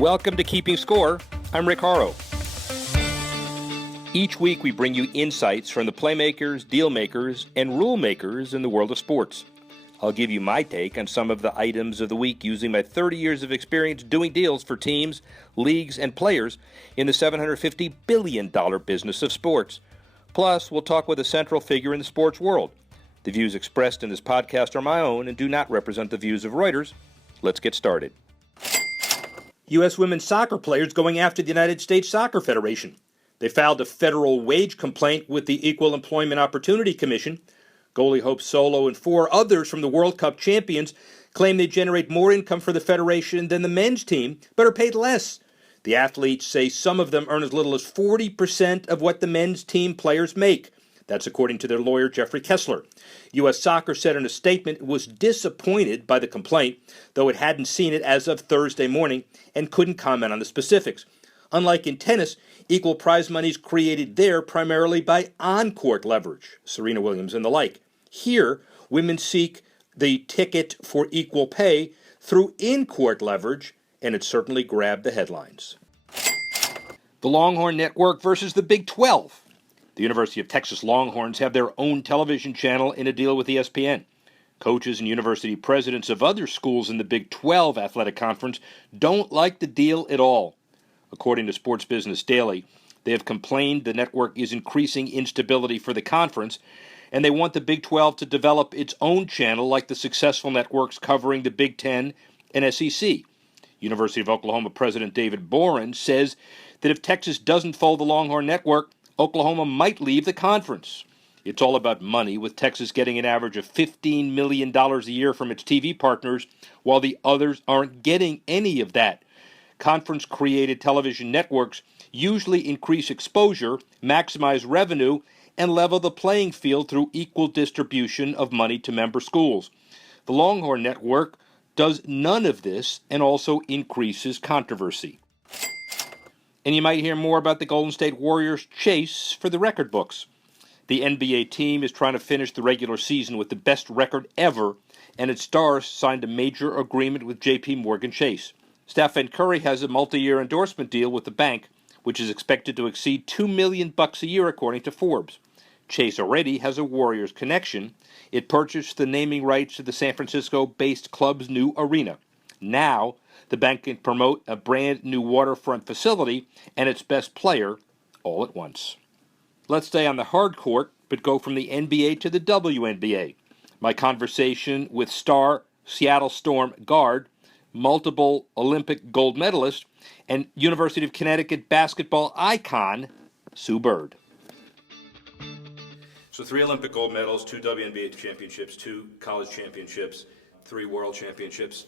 Welcome to Keeping Score. I'm Rick Horrow. Each week we bring you insights from the playmakers, deal makers, and rule makers in the world of sports. I'll give you my take on some of the items of the week using my 30 years of experience doing deals for teams, leagues, and players in the $750 billion business of sports. Plus, we'll talk with a central figure in the sports world. The views expressed in this podcast are my own and do not represent the views of Reuters. Let's get started. U.S. women's soccer players going after the United States Soccer Federation. They filed a federal wage complaint with the Equal Employment Opportunity Commission. Goalie Hope Solo and 4 others from the World Cup champions claim they generate more income for the federation than the men's team, but are paid less. The athletes say some of them earn as little as 40% of what the men's team players make. That's according to their lawyer, Jeffrey Kessler. U.S. Soccer said in a statement it was disappointed by the complaint, though it hadn't seen it as of Thursday morning and couldn't comment on the specifics. Unlike in tennis, equal prize money is created there primarily by on-court leverage, Serena Williams and the like. Here, women seek the ticket for equal pay through in-court leverage, and it certainly grabbed the headlines. The Longhorn Network versus the Big 12. The University of Texas Longhorns have their own television channel in a deal with ESPN. Coaches and university presidents of other schools in the Big 12 athletic conference don't like the deal at all. According to Sports Business Daily, they have complained the network is increasing instability for the conference, and they want the Big 12 to develop its own channel like the successful networks covering the Big 10 and SEC. University of Oklahoma President David Boren says that if Texas doesn't fold the Longhorn Network, Oklahoma might leave the conference. It's all about money, with Texas getting an average of $15 million a year from its TV partners, while the others aren't getting any of that. Conference-created television networks usually increase exposure, maximize revenue, and level the playing field through equal distribution of money to member schools. The Longhorn Network does none of this and also increases controversy. And you might hear more about the Golden State Warriors' chase for the record books. The NBA team is trying to finish the regular season with the best record ever, and its stars signed a major agreement with J.P. Morgan Chase. Stephen Curry has a multi-year endorsement deal with the bank, which is expected to exceed $2 million a year, according to Forbes. Chase already has a Warriors connection. It purchased the naming rights to the San Francisco-based club's new arena. Now, the bank can promote a brand new waterfront facility and its best player all at once. Let's stay on the hard court, but go from the NBA to the WNBA. My conversation with star Seattle Storm guard, multiple Olympic gold medalist, and University of Connecticut basketball icon, Sue Bird. So 3 Olympic gold medals, 2 WNBA championships, 2 college championships, 3 world championships.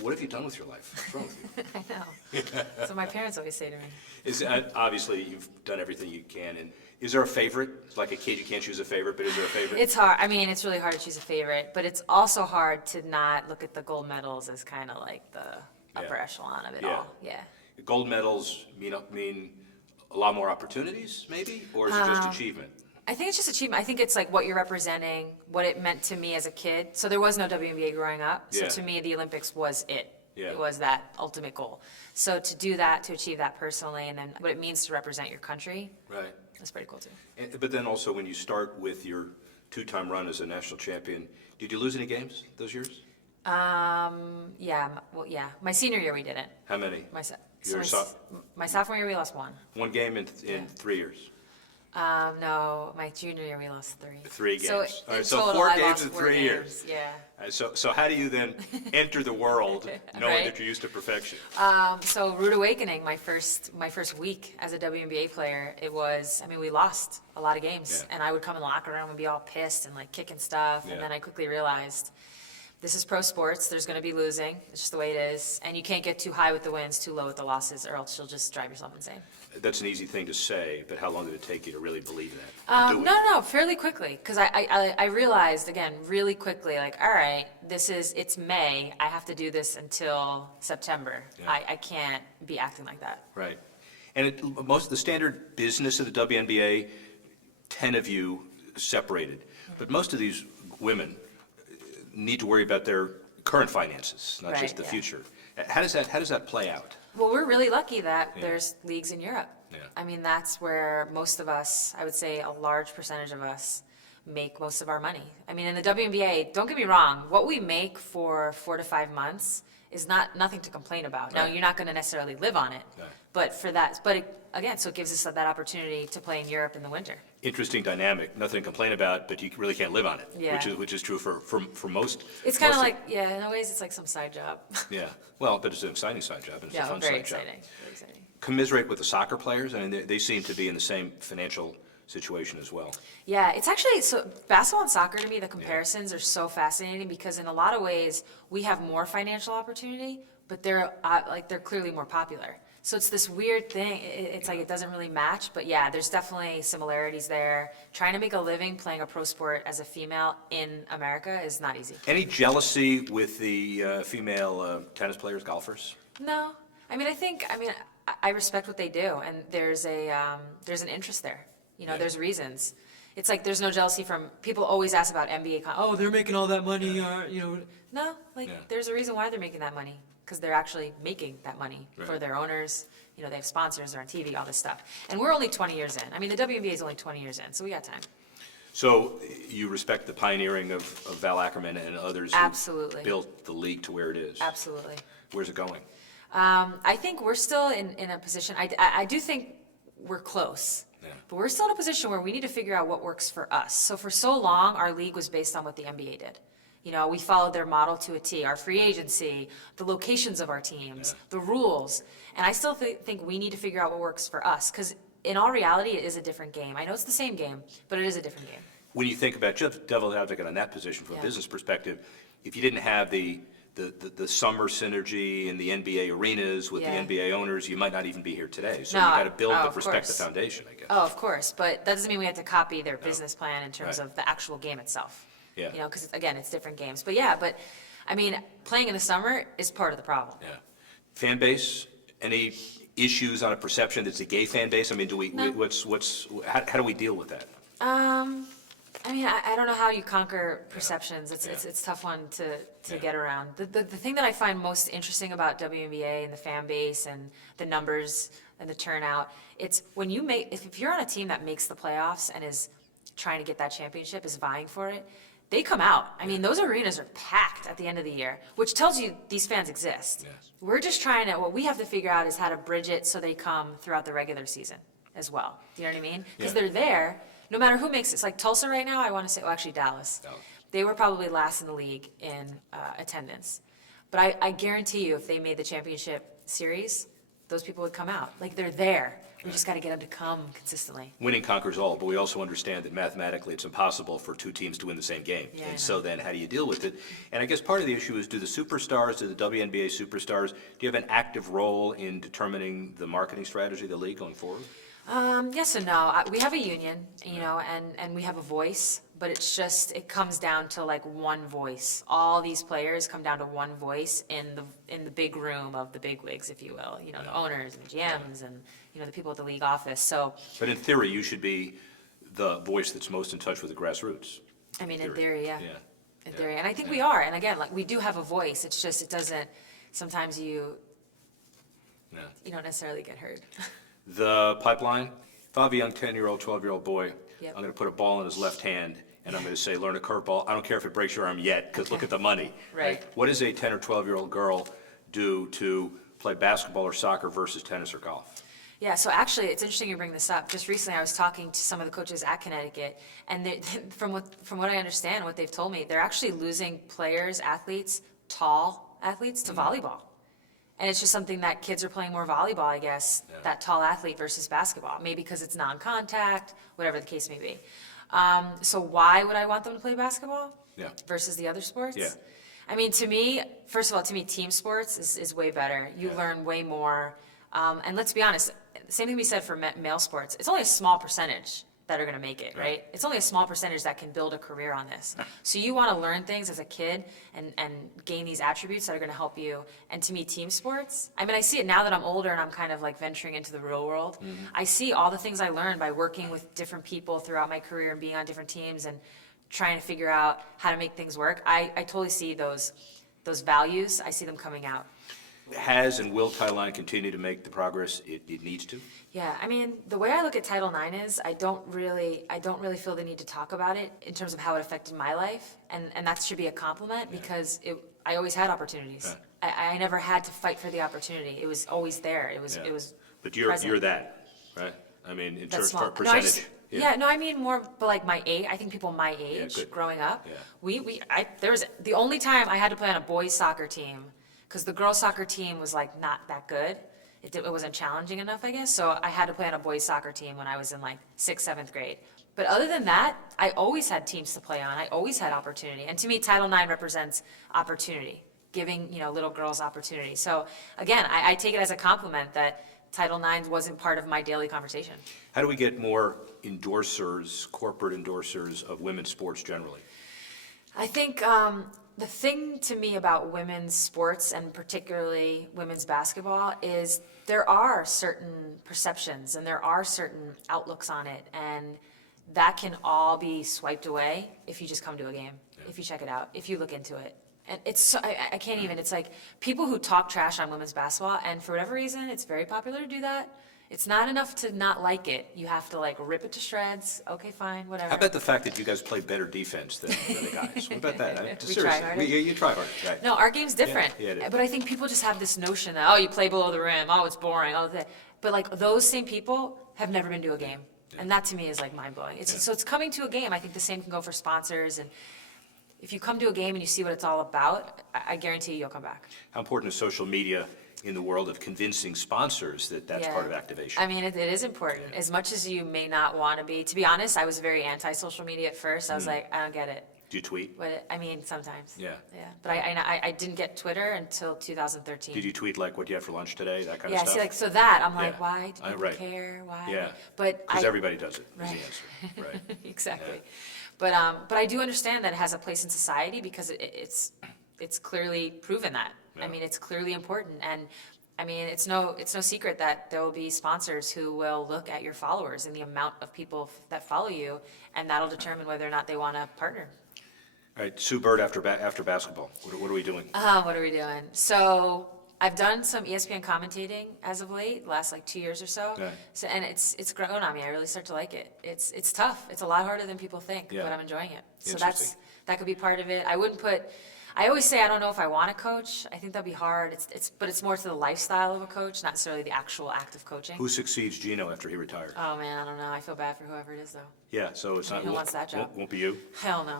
What have you done with your life? What's wrong with you? I know. That's what my parents always say to me. Obviously, you've done everything you can. And is there a favorite? It's like a kid, you can't choose a favorite, but is there a favorite? It's hard. I mean, it's really hard to choose a favorite, but it's also hard to not look at the gold medals as kind of like the upper echelon of it all. Yeah. Gold medals mean a lot more opportunities, maybe? Or is it just achievement? I think it's just achievement. I think it's like what you're representing, what it meant to me as a kid. So there was no WNBA growing up. So to me, the Olympics was it. Yeah. It was that ultimate goal. So to do that, to achieve that personally, and then what it means to represent your country, right? That's pretty cool too. But then also when you start with your 2-time run as a national champion, did you lose any games those years? Yeah. Well, yeah. My senior year we didn't. How many? My sophomore year we lost 1. 1 game in 3 years. No, my junior year we lost 3. 3 games. So all right, so total, 4 I games lost in 4 3 games. years. Yeah. So how do you then enter the world knowing Right? that you're used to perfection? So rude awakening. My first week as a WNBA player, it was. I mean, we lost a lot of games, and I would come in the locker room and be all pissed and like kicking stuff, and then I quickly realized. This is pro sports. There's going to be losing. It's just the way it is. And you can't get too high with the wins, too low with the losses, or else you'll just drive yourself insane. That's an easy thing to say, but how long did it take you to really believe that? No, fairly quickly. Because I realized, again, really quickly, like, all right, it's May. I have to do this until September. Yeah. I can't be acting like that. Right. And most of the standard business of the WNBA, 10 of you separated. But most of these women need to worry about their current finances, not Right, just the yeah. future. How does that play out? Well, we're really lucky that there's leagues in Europe. Yeah. I mean, that's where most of us, I would say a large percentage of us, make most of our money. I mean, in the WNBA, don't get me wrong, what we make for 4 to 5 months is nothing to complain about. Now, Right. you're not going to necessarily live on it, Right. but for that, again, so it gives us that opportunity to play in Europe in the winter. Interesting dynamic. Nothing to complain about, but you really can't live on it. Yeah. Which is true for most. It's kind of most like, yeah, in a ways, it's like some side job. Yeah. Well, but it's an exciting side job, and it's a Yeah, fun very side job. exciting, very exciting. Commiserate with the soccer players. I mean, they seem to be in the same financial situation as well. Yeah, it's actually, so basketball and soccer to me, the comparisons are so fascinating because in a lot of ways, we have more financial opportunity, but they're clearly more popular. So it's this weird thing. It's like it doesn't really match, but yeah, there's definitely similarities there. Trying to make a living playing a pro sport as a female in America is not easy. Any jealousy with the female tennis players, golfers? No, I mean, I respect what they do, and there's an interest there. You know, Yeah. there's reasons. It's like there's no jealousy from people always ask about NBA. Oh, they're making all that money. No, there's a reason why they're making that money because they're actually making that money for Right. their owners. You know, they have sponsors, they're on TV, all this stuff. And we're only 20 years in. I mean, the WNBA is only 20 years in, so we got time. So you respect the pioneering of Val Ackerman and others Absolutely. who built the league to where it is. Absolutely. Where's it going? I think we're still in a position. I do think we're close. Yeah. But we're still in a position where we need to figure out what works for us. So for so long, our league was based on what the NBA did. You know, we followed their model to a T, our free agency, the locations of our teams, the rules. And I still think we need to figure out what works for us. Because in all reality, it is a different game. I know it's the same game, but it is a different game. When you think about just devil's advocate on that position from a Yeah. business perspective, if you didn't have the summer synergy in the NBA arenas with the Yeah. NBA owners, you might not even be here today. So No, you got to build of respect the course. foundation, I guess. Oh, of course. But that doesn't mean we have to copy their business plan in terms Right. of the actual game itself. Yeah. You know, because again, it's different games. But yeah, I mean, playing in the summer is part of the problem. Yeah. Fan base, any issues on a perception that's a gay fan base? I mean, No. how do we deal with that? I mean, I don't know how you conquer perceptions. It's a tough one to get around. The thing that I find most interesting about WNBA and the fan base and the numbers and the turnout, it's when if you're on a team that makes the playoffs and is trying to get that championship, is vying for it, they come out. I mean, those arenas are packed at the end of the year, which tells you these fans exist. Yes. We're just what we have to figure out is how to bridge it so they come throughout the regular season as well. Do you know what I mean? Because Yeah. they're there. No matter who makes it. It's like Tulsa right now, I want to say, actually Dallas. Dallas. They were probably last in the league in attendance. But I guarantee you if they made the championship series, those people would come out. Like they're there. We just got to get them to come consistently. Winning conquers all, but we also understand that mathematically it's impossible for two teams to win the same game. Yeah, I And so know. then how do you deal with it? And I guess part of the issue is, do the WNBA superstars, do you have an active role in determining the marketing strategy of the league going forward? Yes and no. We have a union, you know, and we have a voice, but it comes down to like one voice. All these players come down to one voice in the big room of the bigwigs, if you will. You know, the owners and the GMs and, you know, the people at the league office. So, But in theory, you should be the voice that's most in touch with the grassroots. I mean, in theory, yeah. Yeah. In theory. And I think we are. And again, like we do have a voice. It's just, sometimes you don't necessarily get heard. The pipeline, if I have a young 10-year-old, 12-year-old boy, Yep. I'm going to put a ball in his left hand, and I'm going to say, learn a curveball. I don't care if it breaks your arm yet, because look at the money. Right. What does a 10 or 12-year-old girl do to play basketball or soccer versus tennis or golf? Yeah, so actually, it's interesting you bring this up. Just recently, I was talking to some of the coaches at Connecticut, and from what I understand, what they've told me, they're actually losing players, athletes, tall athletes, to volleyball. And it's just something that kids are playing more volleyball, I guess, that tall athlete versus basketball. Maybe because it's non-contact, whatever the case may be. So why would I want them to play basketball versus the other sports? Yeah. I mean, first of all, team sports is way better. You learn way more. And let's be honest, same thing we said for male sports. It's only a small percentage that are going to make it, right? It's only a small percentage that can build a career on this. So you want to learn things as a kid and gain these attributes that are going to help you. And to me, team sports, I mean, I see it now that I'm older and I'm kind of like venturing into the real world. I see all the things I learned by working with different people throughout my career and being on different teams and trying to figure out how to make things work. I totally see those those values, I see them coming out. Has and will Title IX continue to make the progress it needs to? Yeah, I mean, the way I look at Title IX is I don't really feel the need to talk about it in terms of how it affected my life, and that should be a compliment because I always had opportunities. I never had to fight for the opportunity. It was always there. It was But you're that, right? I mean, in terms of percentage. No, I mean more, but like my age. I think people my age growing up. Yeah. There was the only time I had to play on a boys soccer team because the girls soccer team was like not that good. It wasn't challenging enough, I guess. So I had to play on a boys soccer team when I was in like 6th, 7th grade. But other than that, I always had teams to play on. I always had opportunity. And to me, Title IX represents opportunity, giving little girls opportunity. So again, I take it as a compliment that Title IX wasn't part of my daily conversation. How do we get more endorsers, corporate endorsers of women's sports generally? I think the thing to me about women's sports and particularly women's basketball is there are certain perceptions and there are certain outlooks on it, and that can all be swiped away if you just come to a game, if you check it out, if you look into it. And it's I can't even, it's like people who talk trash on women's basketball, and for whatever reason, it's very popular to do that. It's not enough to not like it. You have to like rip it to shreds. Okay, fine, whatever. How about the fact that you guys play better defense than the guys? What about that? I mean, We try harder. You try harder, right? No, our game's different. Yeah, it is. But I think people just have this notion that, you play below the rim, it's boring, that. But like those same people have never been to a game. And that to me is like mind blowing. So it's coming to a game. I think the same can go for sponsors. And if you come to a game and you see what it's all about, I guarantee you'll come back. How important is social media in the world of convincing sponsors that that's part of activation? I mean, it is important. Yeah. As much as you may not want to be. To be honest, I was very anti-social media at first. I was like, I don't get it. Do you tweet? But I mean, sometimes. Yeah. Yeah. But I didn't get Twitter until 2013. Did you tweet like what you had for lunch today, that kind of stuff? Yeah, see, like, so that, I'm like, why do people right. care? Why? Yeah. But because everybody does it, right. is the answer. Right. Exactly. But I do understand that it has a place in society because it's clearly proven that. Yeah. I mean, it's clearly important. And I mean, it's no secret that there will be sponsors who will look at your followers and the amount of people that follow you, and that'll determine whether or not they want to partner. All right, Sue Bird, after basketball, what are we doing? What are we doing? So I've done some ESPN commentating as of late, the last like 2 years or so. Okay. So and it's grown on me. I really start to like it. It's tough. It's a lot harder than people think, but I'm enjoying it. So that could be part of it. I always say I don't know if I want to coach. I think that'd be hard. But it's more to the lifestyle of a coach, not necessarily the actual act of coaching. Who succeeds Gino after he retired? Oh man, I don't know. I feel bad for whoever it is though. Yeah, so it's not. Who wants that job? Won't be you. Hell no.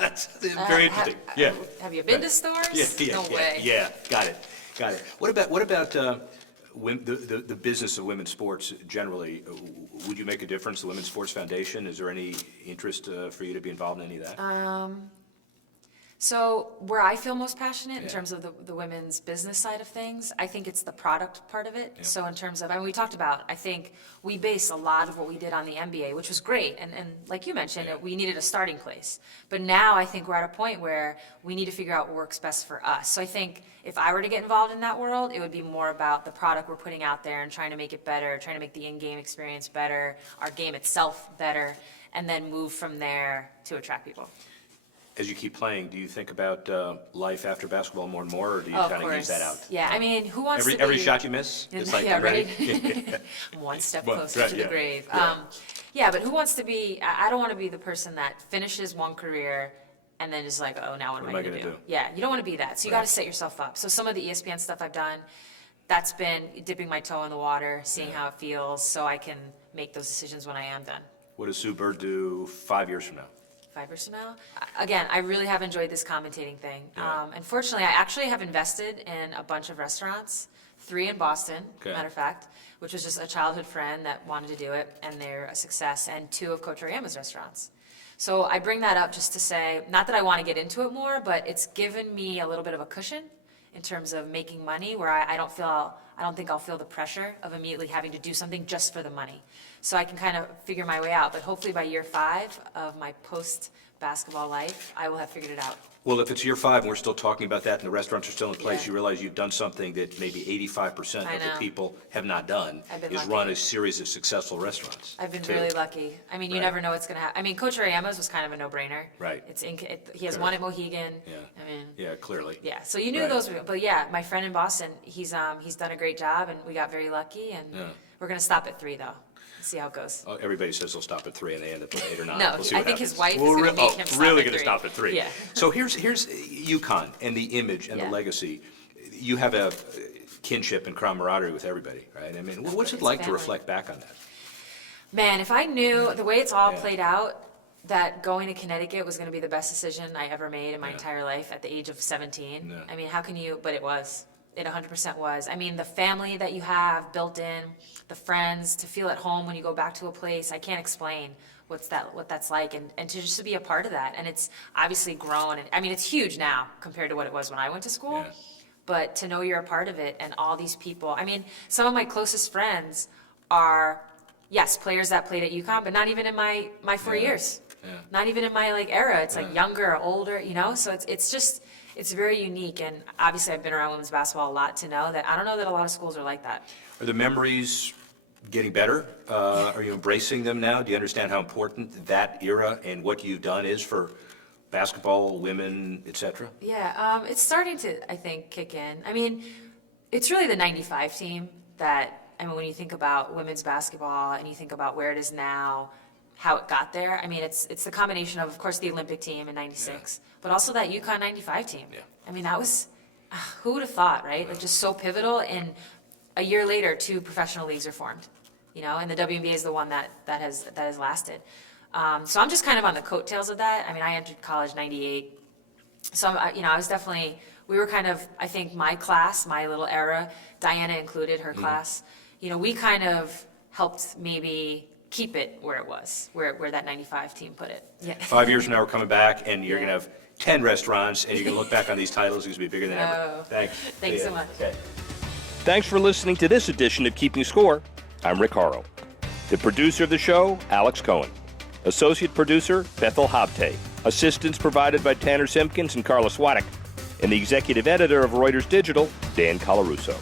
That's very interesting. Yeah. Have you been to stores? Yeah. No way. Yeah. Got it. What about the business of women's sports generally? Would you make a difference? The Women's Sports Foundation. Is there any interest for you to be involved in any of that? So where I feel most passionate in terms of the women's business side of things, I think it's the product part of it. Yeah. So in terms of, we talked about, I think we base a lot of what we did on the NBA, which was great. And like you mentioned, we needed a starting place. But now I think we're at a point where we need to figure out what works best for us. So I think if I were to get involved in that world, it would be more about the product we're putting out there and trying to make it better, trying to make the in-game experience better, our game itself better, and then move from there to attract people. As you keep playing, do you think about life after basketball more and more, or do you kind of use that out? Yeah, I mean, who wants to be... Every shot you miss? It's like, ready? One step closer to the grave. Yeah, but who wants to be... I don't want to be the person that finishes one career and then is like, now what am I going to do? Yeah, you don't want to be that. So you got to set yourself up. So some of the ESPN stuff I've done, that's been dipping my toe in the water, seeing how it feels, so I can make those decisions when I am done. What does Sue Bird do 5 years from now? 5 years from now? Again, I really have enjoyed this commentating thing. Unfortunately, I actually have invested in a bunch of restaurants, 3 in Boston, matter of fact, which was just a childhood friend that wanted to do it, and they're a success, and 2 of Coach Auriemma's restaurants. So I bring that up just to say, not that I want to get into it more, but it's given me a little bit of a cushion in terms of making money where I don't feel I don't think I'll feel the pressure of immediately having to do something just for the money. So I can kind of figure my way out, but hopefully by year 5 of my post-basketball life, I will have figured it out. Well, if it's year 5 and we're still talking about that and the restaurants are still in place, Yeah. you realize you've done something that maybe 85% I of the know. people have not done, I've been is lucky. run a series of successful restaurants. I've been too. really lucky. I mean, you Right. never know what's going to happen. I mean, Coach Ariema's was kind of a no-brainer. Right. He has Sure. one at Mohegan. Yeah. I mean, Yeah, clearly. yeah. So you knew Right. those were, but yeah, my friend in Boston, he's done a great job, and we got very lucky, and Yeah. we're going to stop at 3 though. See how it goes. Oh, everybody says they'll stop at 3 and they end up at 8 or 9. No, We'll see I what think his happens. wife is gonna make him stop really at gonna 3. stop at 3. Yeah. So here's UConn and the image and the Yeah. legacy. You have a kinship and camaraderie with everybody, right? I mean, what's it It's like to family. reflect back on that? Man, if I knew the way it's all Yeah. played out, that going to Connecticut was going to be the best decision I ever made in my Yeah. entire life at the age of 17. Yeah. I mean, how can you, but it was. It 100% was. I mean, the family that you have built in, the friends, to feel at home when you go back to a place, I can't explain what that's like, and to just to be a part of that. And it's obviously grown, and I mean, it's huge now compared to what it was when I went to school. Yeah. But to know you're a part of it, and all these people, I mean, some of my closest friends are, yes, players that played at UConn, but not even in my 4 Yeah. years. Yeah. Not even in my era. It's Yeah. like younger, older, so it's just, it's very unique. And obviously I've been around women's basketball a lot to know that I don't know that a lot of schools are like that. Are the memories getting better? Are you embracing them now? Do you understand how important that era and what you've done is for basketball, women, et cetera? Yeah, it's starting to, I think, kick in. I mean, it's really the 95 team that, I mean, when you think about women's basketball and you think about where it is now, how it got there, I mean, it's the combination of course, the Olympic team in 96, but also that UConn 95 team. Yeah. I mean, that was, who would have thought, right? Like, just so pivotal, and a year later, 2 professional leagues are formed, and the WNBA is the one that has lasted. So I'm just kind of on the coattails of that. I mean, I entered college 98. So, I was definitely, we were kind of, I think my class, my little era, Diana included, her class, we kind of helped maybe keep it where it was, where that 95 team put it. Yeah. 5 years from now, we're coming back and you're Yeah. going to have 10 restaurants and you're going to look back on these titles. It's going to be bigger than ever. Oh. Thanks. Thanks See so ya. much. Okay. Thanks for listening to this edition of Keeping Score. I'm Rick Horrow. The producer of the show, Alex Cohen. Associate producer, Bethel Habte. Assistance provided by Tanner Simpkins and Carla Swadek. And the executive editor of Reuters Digital, Dan Colarusso.